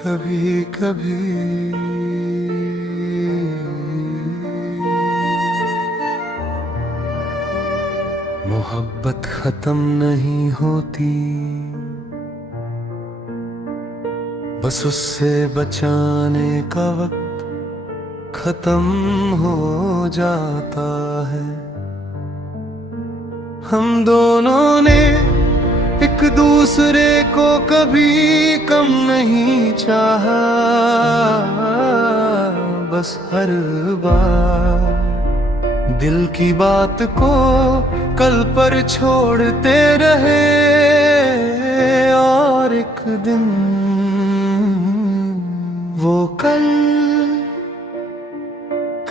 कभी कभी मोहब्बत खत्म नहीं होती, बस उससे बचाने का वक्त खत्म हो जाता है। हम दोनों ने एक दूसरे को कभी कम नहीं चाहा, बस हर बार दिल की बात को कल पर छोड़ते रहे। और एक दिन वो कल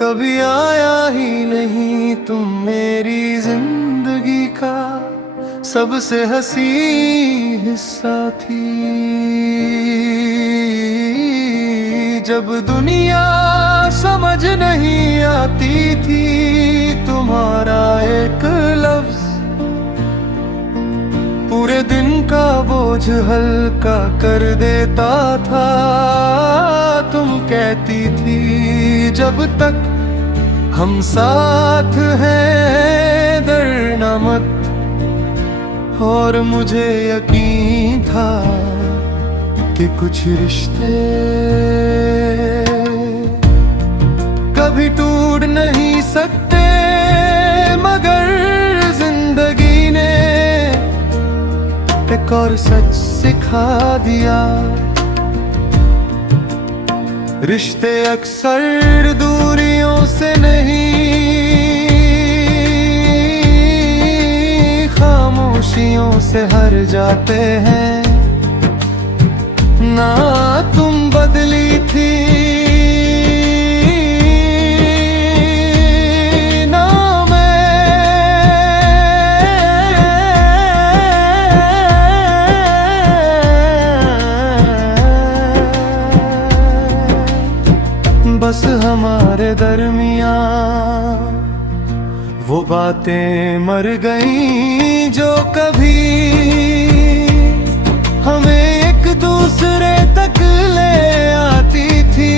कभी आया ही नहीं। तुम मेरी जिंदगी का सबसे हंसी हिस्सा थी। जब दुनिया समझ नहीं आती थी, तुम्हारा एक लफ्ज पूरे दिन का बोझ हल्का कर देता था। तुम कहती थी जब तक हम साथ हैं डरना मत, और मुझे यकीन था कि कुछ रिश्ते कभी टूट नहीं सकते, मगर जिंदगी ने एक और सच सिखा दिया। रिश्ते अक्सर दूरियों से नहीं, खामोशियों से हर जाते हैं। ना तुम बदली थी, ना मैं, बस हमारे दरमियां वो बातें मर गईं जो कभी हमें एक दूसरे तक ले आती थी।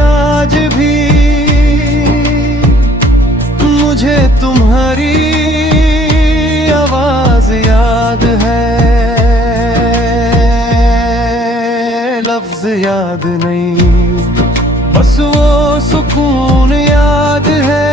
आज भी मुझे तुम्हारी आवाज याद है, लफ्ज याद नहीं, बस वो सुकून याद है।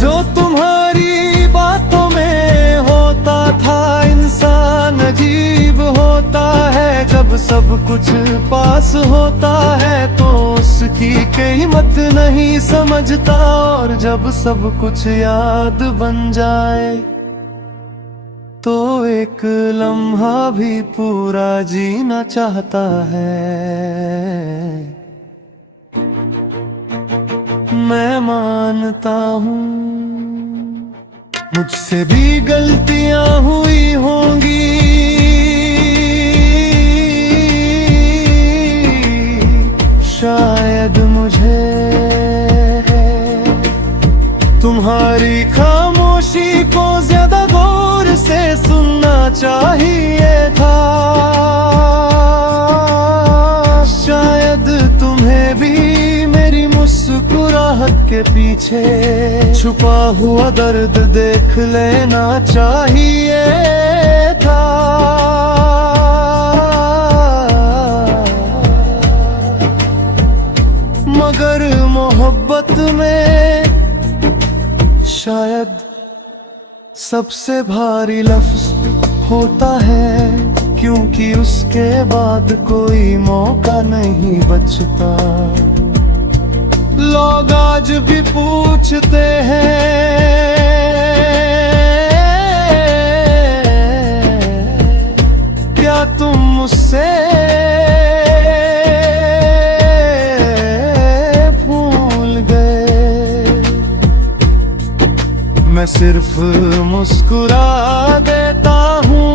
जो तुम्हारी बातों में होता था, इंसान अजीब होता है। जब सब कुछ पास होता है तो उसकी कीमत नहीं समझता, और जब सब कुछ याद बन जाए तो एक लम्हा भी पूरा जीना चाहता है। मैं मानता हूँ मुझसे भी गलतियां हुई होंगी, शायद मुझे तुम्हारी खामोशी को ज्यादा गौर से सुनना चाहिए था। शायद तुम्हें भी मेरी मुस्कुराहट के पीछे छुपा हुआ दर्द देख लेना चाहिए था। मगर मोहब्बत में शायद सबसे भारी लफ्ज होता है, क्योंकि उसके बाद कोई मौका नहीं बचता। लोग आज भी पूछते हैं क्या तुम मुझसे मैं सिर्फ मुस्कुरा देता हूँ।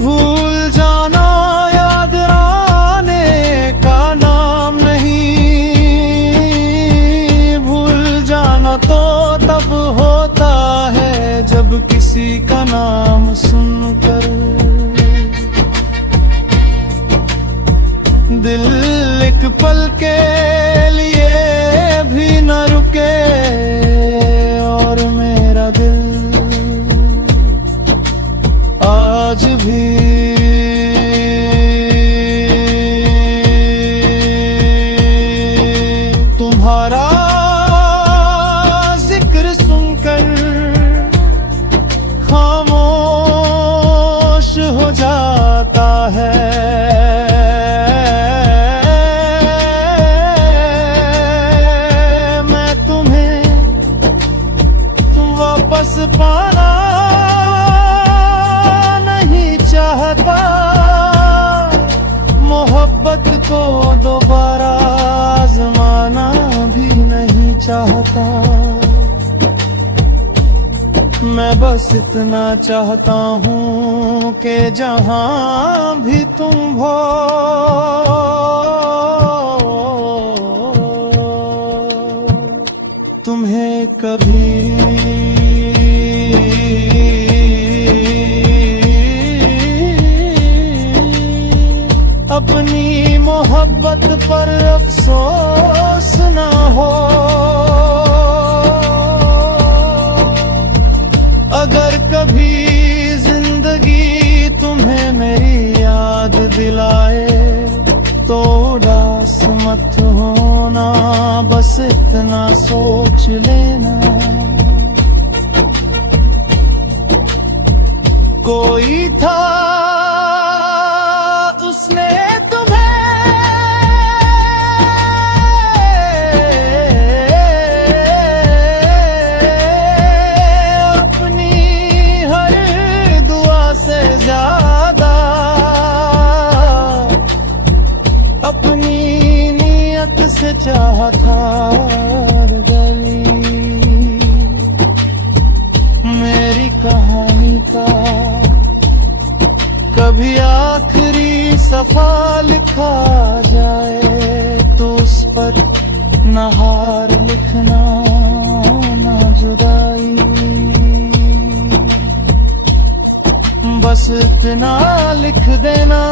भूल जा किसी का नाम सुनकर दिल एक पल के लिए भी न रुके, और मेरा दिल आज भी तुम्हारा जिक्र सुनकर खामोश हो जाता है। मैं तुम्हें वापस पाना नहीं चाहता, मोहब्बत को दोबारा आजमाना भी नहीं चाहता। मैं बस इतना चाहता हूँ कि जहाँ भी तुम हो, तुम्हें कभी अपनी मोहब्बत पर अफसोस ना हो। अगर कभी जिंदगी तुम्हें मेरी याद दिलाए तो उदास मत होना, बस इतना सोच लेना। कोई था उसने से चाहा था गली मेरी कहानी का कभी आखिरी सफा लिखा जाए तो उस पर न हार लिखना न जुदाई, बस इतना लिख देना